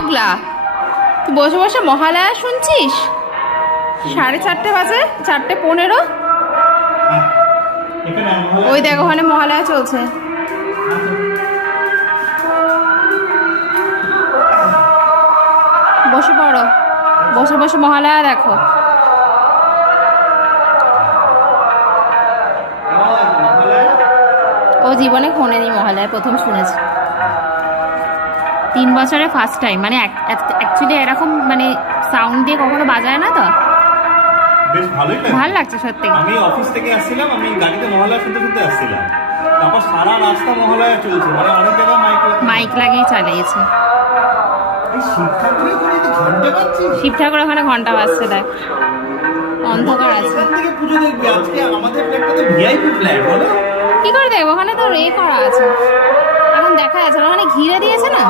পগলা, তুই বসে বসে মহালয়া শুনছিস? 4:30 বাজে, 4:15। ওই দেখ ওখানে মহালয়া চলছে। বসে পড়ো, বসে বসে মহালয়া দেখো। ও জীবনে শোনেনি মহালয়া, প্রথম শুনেছে। 3 বছরে ফার্স্ট টাইম, মানে অ্যাকচুয়ালি এরকম মানে সাউন্ড দিয়ে কখনো বাজায় না তো, বেশ ভালোই লাগে। ভালো লাগছে সত্যি। আমি অফিস থেকে আসছিলাম, আমি গাড়িতে মহালয়া শুনতে শুনতে আসছিলাম, তারপর সারা রাস্তা মহালয়া চলছে, মানে অনেক জায়গায় মাইক লাগিয়ে চালিয়েছে। শিব ঠাকুরের ওখানে তো ঘন্টা বাজছে। শিব ঠাকুর ওখানে ঘন্টা বাজছে, দেখ অন্ধকার আছে। এখান থেকে পুজো দেখবি। আজকে আমাদের ফ্ল্যাটটা তো ভিআইপি ফ্ল্যাট, বলো কি করে দেখবো? ওখানে তো করা আছে, এখন দেখা যাচ্ছে না, ওখানে ঘিরে দিয়েছে না।